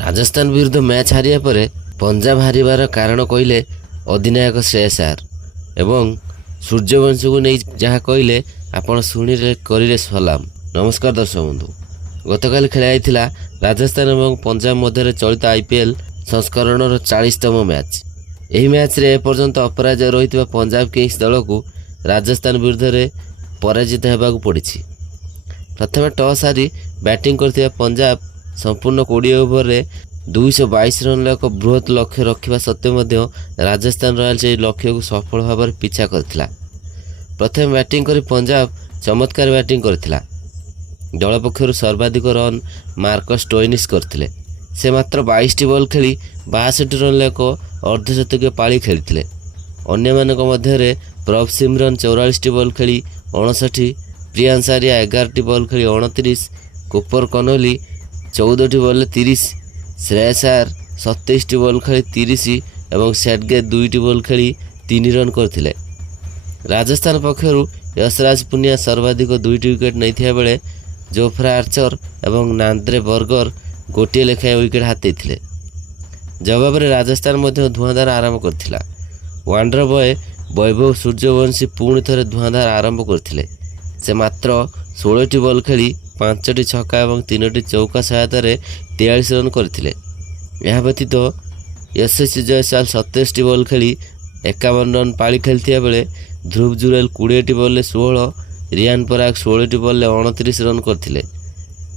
ରାଜସ୍ଥାନ ବିରୁଦ୍ଧ ମ୍ୟାଚ୍ ହାରିବା ପରେ ପଞ୍ଜାବ ହାରିବାର କାରଣ କହିଲେ ଅଧିନାୟକ ଶ୍ରେୟସ ଆୟାର ଏବଂ ସୂର୍ଯ୍ୟବଂଶୀଙ୍କୁ ନେଇ ଯାହା କହିଲେ ଆପଣ ଶୁଣିଲେ କରିଲେ ସଲାମ। ନମସ୍କାର ଦର୍ଶକ ବନ୍ଧୁ, ଗତକାଲି ଖେଳା ଯାଇଥିଲା ରାଜସ୍ଥାନ ଏବଂ ପଞ୍ଜାବ ମଧ୍ୟରେ ଚଳିତ IPL ସଂସ୍କରଣର 40ତମ ମ୍ୟାଚ୍। ଏହି ମ୍ୟାଚ୍ରେ ଏପର୍ଯ୍ୟନ୍ତ ଅପରାଜୟ ରହିଥିବା ପଞ୍ଜାବ କିଙ୍ଗସ୍ ଦଳକୁ ରାଜସ୍ଥାନ ବିରୁଦ୍ଧରେ ପରାଜିତ ହେବାକୁ ପଡ଼ିଛି। ପ୍ରଥମେ ଟସ୍ ହାରି ବ୍ୟାଟିଂ କରିଥିବା ପଞ୍ଜାବ ସମ୍ପୂର୍ଣ୍ଣ 20 ଓଭରରେ 222 ରନ୍ର ଏକ ବୃହତ୍ ଲକ୍ଷ୍ୟ ରଖିବା ସତ୍ତ୍ୱେ ମଧ୍ୟ ରାଜସ୍ଥାନ ରୟାଲ୍ସ ଏହି ଲକ୍ଷ୍ୟକୁ ସଫଳ ଭାବରେ ପିଛା କରିଥିଲା। ପ୍ରଥମେ ବ୍ୟାଟିଂ କରି ପଞ୍ଜାବ ଚମତ୍କାର ବ୍ୟାଟିଂ କରିଥିଲା। ଦଳ ପକ୍ଷରୁ ସର୍ବାଧିକ ରନ୍ ମାର୍କସ୍ ଷ୍ଟୋଇନିସ୍ କରିଥିଲେ। ସେ ମାତ୍ର 22ଟି ବଲ୍ ଖେଳି 62 ରନ୍ର ଏକ ଅର୍ଦ୍ଧଶତକୀୟ ପାଳି ଖେଳିଥିଲେ। ଅନ୍ୟମାନଙ୍କ ମଧ୍ୟରେ ପ୍ରଭ୍ ସିମରନ୍ 44ଟି ବଲ୍ ଖେଳି 59, ପ୍ରିୟାଂଶ ଆରିଆ 11ଟି ବଲ୍ ଖେଳି 29, କୁପର କନୋଲି 14ଟି ବଲ୍ରେ 30, ଶ୍ରେୟସ ଆୟାର 27ଟି ବଲ୍ ଖେଳି 30 ଏବଂ ସେଟ୍ଗେଟ୍ 2ଟି ବଲ୍ ଖେଳି 3 ରନ୍ କରିଥିଲେ। ରାଜସ୍ଥାନ ପକ୍ଷରୁ ୟଶରାଜ ପୁନିଆ ସର୍ବାଧିକ 2ଟି ୱିକେଟ୍ ନେଇଥିବା ବେଳେ ଜୋଫ୍ରା ଆର୍ଚର ଏବଂ ନାନ୍ଦ୍ରେ ବର୍ଗର ଗୋଟିଏ ଲେଖାଏଁ ୱିକେଟ୍ ହାତେଇଥିଲେ। ଜବାବରେ ରାଜସ୍ଥାନ ମଧ୍ୟ ଧୂଆଁଧାର ଆରମ୍ଭ କରିଥିଲା। ୱାଣ୍ଡର ବୟ ବୈଭବ ସୂର୍ଯ୍ୟବଂଶୀ ପୁଣି ଥରେ ଧୂଆଁଧାର ଆରମ୍ଭ କରିଥିଲେ। ସେ ମାତ୍ର 16ଟି ବଲ୍ ଖେଳି 5ଟି ଛକା ଏବଂ 3ଟି ଚୌକା ସହାୟତାରେ 43 ରନ୍ କରିଥିଲେ। ଏହା ବ୍ୟତୀତ ୟଶସ୍ୱୀ ଜୟସ୍ୱାଲ 27ଟି ବଲ୍ ଖେଳି 51 ରନ୍ ପାଳି ଖେଳିଥିବା ବେଳେ ଧ୍ରୁବ ଜୁରେଲ 20ଟି ବଲ୍ରେ 16, ରିୟାନ୍ ପରାଗ 16ଟି ବଲ୍ରେ 29 ରନ୍ କରିଥିଲେ।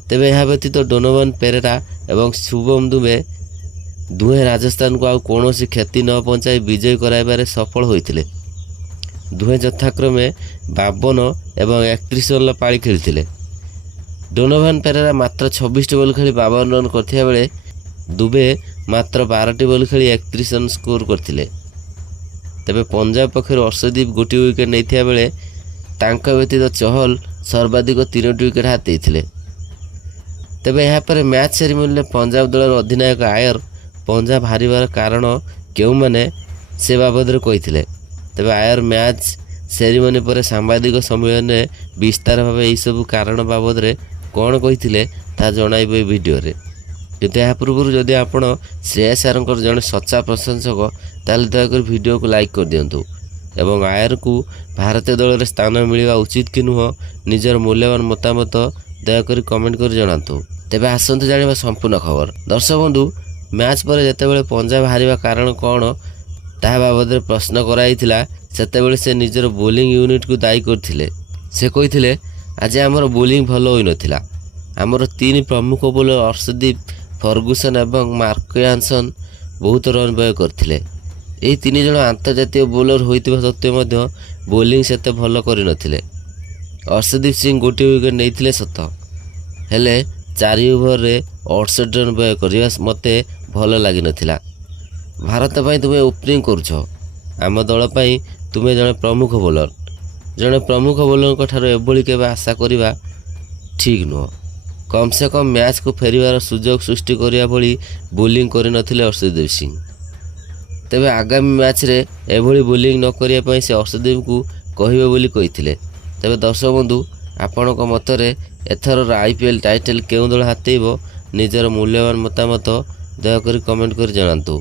ତେବେ ଏହା ବ୍ୟତୀତ ଡୋନୋଭାନ୍ ପେରେରା ଏବଂ ଶୁଭମ ଦୁବେ ଦୁହେଁ ରାଜସ୍ଥାନକୁ ଆଉ କୌଣସି କ୍ଷତି ନ ପହଞ୍ଚାଇ ବିଜୟୀ କରାଇବାରେ ସଫଳ ହୋଇଥିଲେ। ଦୁହେଁ ଯଥାକ୍ରମେ 52 ଏବଂ 31 ରନ୍ର ପାଳି ଖେଳିଥିଲେ। ଡୋନୋଭାନ୍ ପେରେରା ମାତ୍ର 26ଟି ବଲ୍ ଖେଳି 52 ରନ୍ କରିଥିବା ବେଳେ ଦୁବେ ମାତ୍ର 12ଟି ବଲ୍ ଖେଳି 31 ରନ୍ ସ୍କୋର କରିଥିଲେ। ତେବେ ପଞ୍ଜାବ ପକ୍ଷରୁ ଅର୍ଶଦୀପ ଗୋଟିଏ ୱିକେଟ୍ ନେଇଥିବା ବେଳେ ତାଙ୍କ ବ୍ୟତୀତ ଚହଲ ସର୍ବାଧିକ 3ଟି ୱିକେଟ୍ ହାତେଇଥିଲେ। ତେବେ ଏହାପରେ ମ୍ୟାଚ୍ ସେରିମନିରେ ପଞ୍ଜାବ ଦଳର ଅଧିନାୟକ ଆୟର ପଞ୍ଜାବ ହାରିବାର କାରଣ କେଉଁମାନେ ସେ ବାବଦରେ କହିଥିଲେ। ତେବେ ଆୟର ମ୍ୟାଚ୍ ସେରିମନି ପରେ ସାମ୍ବାଦିକ ସମ୍ମିଳନୀରେ ବିସ୍ତାର ଭାବେ ଏହିସବୁ କାରଣ ବାବଦରେ କ'ଣ କହିଥିଲେ ତାହା ଜଣାଇବ ଏହି ଭିଡ଼ିଓରେ। କିନ୍ତୁ ଏହା ପୂର୍ବରୁ ଯଦି ଆପଣ ଶ୍ରେୟସ ଆୟାରଙ୍କର ଜଣେ ସଚ୍ଚା ପ୍ରଶଂସକ ତାହେଲେ ଦୟାକରି ଭିଡ଼ିଓକୁ ଲାଇକ୍ କରିଦିଅନ୍ତୁ ଏବଂ ଆୟାରଙ୍କୁ ଭାରତୀୟ ଦଳରେ ସ୍ଥାନ ମିଳିବା ଉଚିତ କି ନୁହଁ ନିଜର ମୂଲ୍ୟବାନ ମତାମତ ଦୟାକରି କମେଣ୍ଟ କରି ଜଣାନ୍ତୁ। ତେବେ ଆସନ୍ତୁ ଜାଣିବା ସମ୍ପୂର୍ଣ୍ଣ ଖବର। ଦର୍ଶକ ବନ୍ଧୁ, ମ୍ୟାଚ୍ ପରେ ଯେତେବେଳେ ପଞ୍ଜାବ ହାରିବା କାରଣ କ'ଣ ତାହା ବାବଦରେ ପ୍ରଶ୍ନ କରାଯାଇଥିଲା ସେତେବେଳେ ସେ ନିଜର ବୋଲିଂ ୟୁନିଟ୍କୁ ଦାୟୀ କରିଥିଲେ। ସେ କହିଥିଲେ, ଆଜି ଆମର ବୋଲିଂ ଭଲ ହୋଇନଥିଲା। ଆମର 3 ପ୍ରମୁଖ ବୋଲର ଅର୍ଶଦୀପ, ଫର୍ଗୁସନ୍ ଏବଂ ମାର୍କୟାନ୍ସନ୍ ବହୁତ ରନ୍ ବ୍ୟୟ କରିଥିଲେ। ଏହି 3 ଜଣ ଆନ୍ତର୍ଜାତୀୟ ବୋଲର ହୋଇଥିବା ସତ୍ତ୍ୱେ ମଧ୍ୟ ବୋଲିଂ ସେତେ ଭଲ କରିନଥିଲେ। ଅର୍ଶଦୀପ ସିଂ ଗୋଟିଏ ୱିକେଟ୍ ନେଇଥିଲେ ସତ, ହେଲେ 4 ଓଭରରେ 68 ରନ୍ ବ୍ୟୟ କରିବା ମୋତେ ଭଲ ଲାଗିନଥିଲା। ଭାରତ ପାଇଁ ତୁମେ ଓପନିଂ କରୁଛ, ଆମ ଦଳ ପାଇଁ ତୁମେ ଜଣେ ପ୍ରମୁଖ ବୋଲର। ଜଣେ ପ୍ରମୁଖ ବୋଲରଙ୍କ ଠାରୁ ଏଭଳି କେବେ ଆଶା କରିବା ଠିକ୍ ନୁହଁ। କମ୍ ସେ କମ୍ ମ୍ୟାଚ୍କୁ ଫେରିବାର ସୁଯୋଗ ସୃଷ୍ଟି କରିବା ଭଳି ବୋଲିଂ କରିନଥିଲେ ଅର୍ଶଦୀପ ସିଂ। ତେବେ ଆଗାମୀ ମ୍ୟାଚ୍ରେ ଏଭଳି ବୋଲିଂ ନ କରିବା ପାଇଁ ସେ ଅର୍ଶଦୀପଙ୍କୁ କହିବେ ବୋଲି କହିଥିଲେ। ତେବେ ଦର୍ଶକ ବନ୍ଧୁ, ଆପଣଙ୍କ ମତରେ ଏଥରର IPL ଟାଇଟଲ୍ କେଉଁ ଦଳ ହାତେଇବ ନିଜର ମୂଲ୍ୟବାନ ମତାମତ ଦୟାକରି କମେଣ୍ଟ କରି ଜଣାନ୍ତୁ।